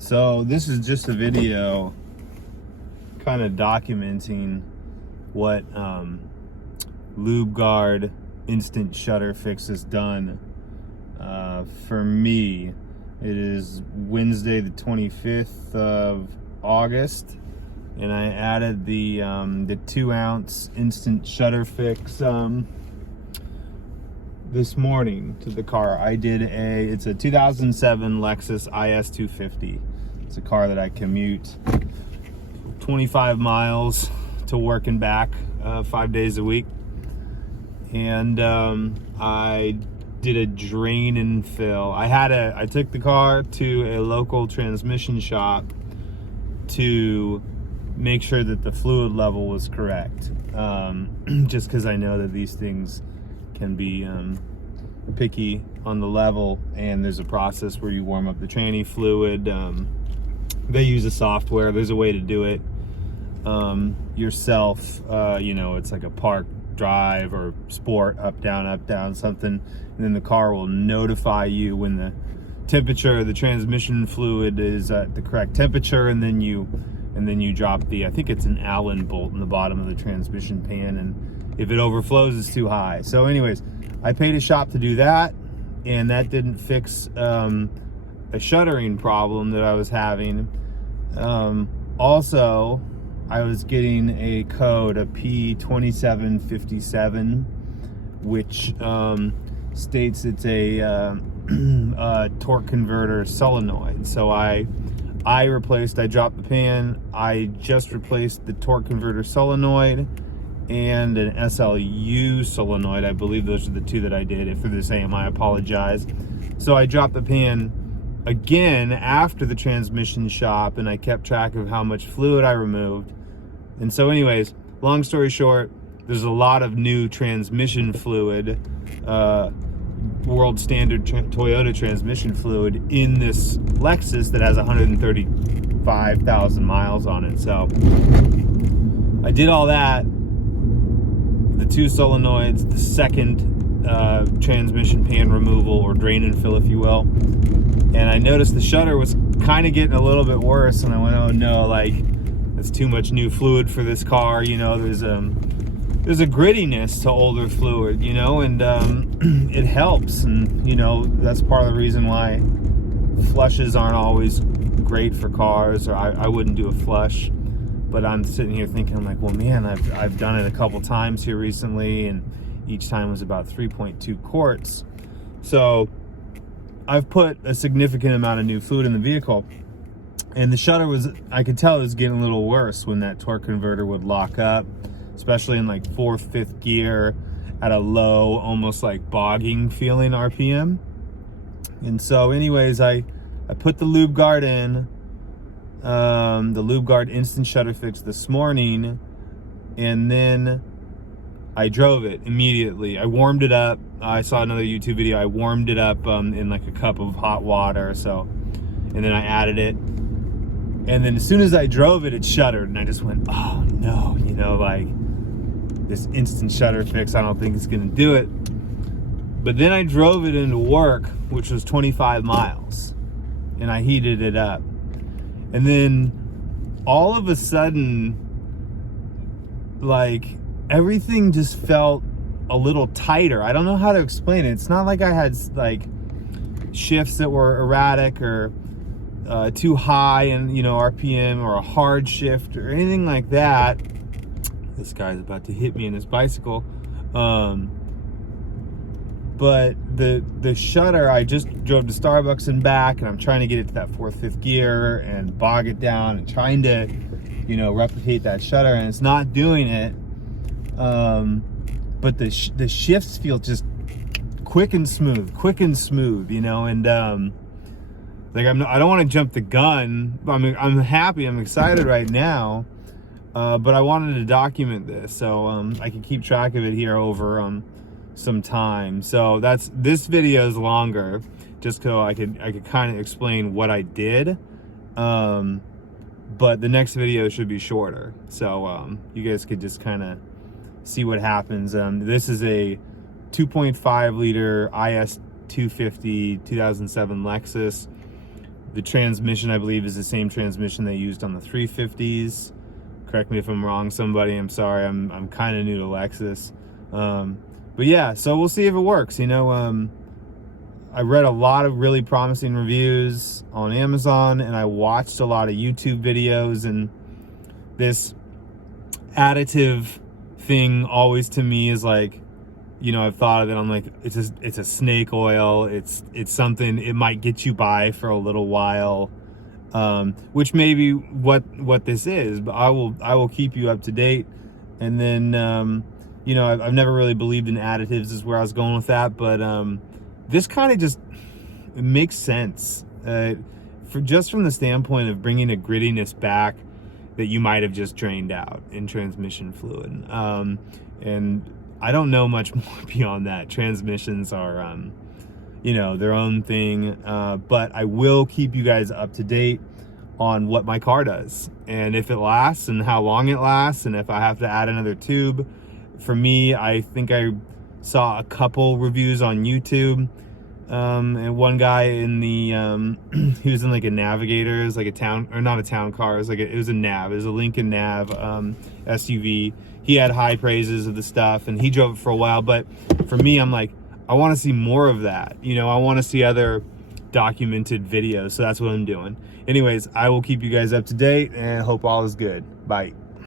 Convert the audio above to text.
So this is just a video kind of documenting what Lubegard Instant Shudder Fix has done for me. It is Wednesday the 25th of August, and I added the 2-ounce Instant Shudder Fix this morning to the car. It's a 2007 Lexus IS 250. It's a car that I commute 25 miles to work and back 5 days a week. And I did a drain and fill. I took the car to a local transmission shop to make sure that the fluid level was correct. Just because I know that these things can be picky on the level, and there's a process where you warm up the tranny fluid. They use a software. There's a way to do it yourself. It's like a park, drive, or sport, up down something, and then the car will notify you when the temperature of the transmission fluid is at the correct temperature, and then you drop I think it's an Allen bolt in the bottom of the transmission pan, and if it overflows, it's too high. So anyways, I paid a shop to do that, and that didn't fix a shuttering problem that I was having. Also, I was getting a code, a P2757, which states it's a torque converter solenoid. So I dropped the pan, I just replaced the torque converter solenoid and an SLU solenoid. I believe those are the two that I did. If they're the same, I apologize. So I dropped the pan again after the transmission shop, and I kept track of how much fluid I removed. And so anyways, long story short, there's a lot of new transmission fluid, world standard Toyota transmission fluid in this Lexus that has 135,000 miles on it. So I did all that, the 2 solenoids, the second transmission pan removal, or drain and fill, if you will. And I noticed the shutter was kind of getting a little bit worse, and I went, oh no, like, that's too much new fluid for this car. There's a grittiness to older fluid, and it helps. And that's part of the reason why flushes aren't always great for cars, or I wouldn't do a flush. But I'm sitting here thinking, I'm like, well, man, I've done it a couple times here recently, and each time was about 3.2 quarts. So I've put a significant amount of new fluid in the vehicle, and the shutter I could tell it was getting a little worse when that torque converter would lock up, especially in like 4th, 5th gear at a low, almost like bogging feeling RPM. And so anyways, I put the Lubegard in, the Lubegard Instant Shudder Fix this morning, and then I drove it immediately. I warmed it up. I saw another YouTube video. I warmed it up in like a cup of hot water, and then I added it. And then as soon as I drove it, it shuddered, and I just went, oh no, like, this Instant Shudder Fix, I don't think it's gonna do it. But then I drove it into work, which was 25 miles, and I heated it up. And then all of a sudden, like, everything just felt a little tighter. I don't know how to explain it. It's not like I had like shifts that were erratic or too high in RPM, or a hard shift or anything like that. This guy's about to hit me in his bicycle. But the shutter, I just drove to Starbucks and back, and I'm trying to get it to that 4th, 5th gear and bog it down, and trying to replicate that shutter, and it's not doing it. But the shifts feel just quick and smooth, and like, I don't want to jump the gun. I'm happy, I'm excited right now, but I wanted to document this so I can keep track of it here over some time. So this video is longer, just so I could kind of explain what I did. But the next video should be shorter, so you guys could just kind of see what happens. This is a 2.5 liter IS 250 2007 Lexus. The transmission, I believe, is the same transmission they used on the 350s. Correct me if I'm wrong, somebody. I'm sorry. I'm kind of new to Lexus. But yeah, so we'll see if it works. You know, I read a lot of really promising reviews on Amazon, and I watched a lot of YouTube videos, and this additive thing always to me is like, you know, I've thought of it, I'm like, it's a snake oil, it's something, it might get you by for a little while, which may be what this is, but I will keep you up to date. And then you know, I've never really believed in additives is where I was going with that, but this kind of just, it makes sense, just from the standpoint of bringing a grittiness back that you might have just drained out in transmission fluid. And I don't know much more beyond that. Transmissions are, you know, their own thing, but I will keep you guys up to date on what my car does, and if it lasts, and how long it lasts, and if I have to add another tube. For me, I think I saw a couple reviews on YouTube, and one guy in the he was in like a Navigator, it was like a town, or not a town car, it was like it was a Nav, it was a Lincoln Nav SUV. He had high praises of the stuff, and he drove it for a while. But for me, I'm like, I want to see more of that. You know, I want to see other documented videos, so that's what I'm doing. Anyways, I will keep you guys up to date, and hope all is good. Bye.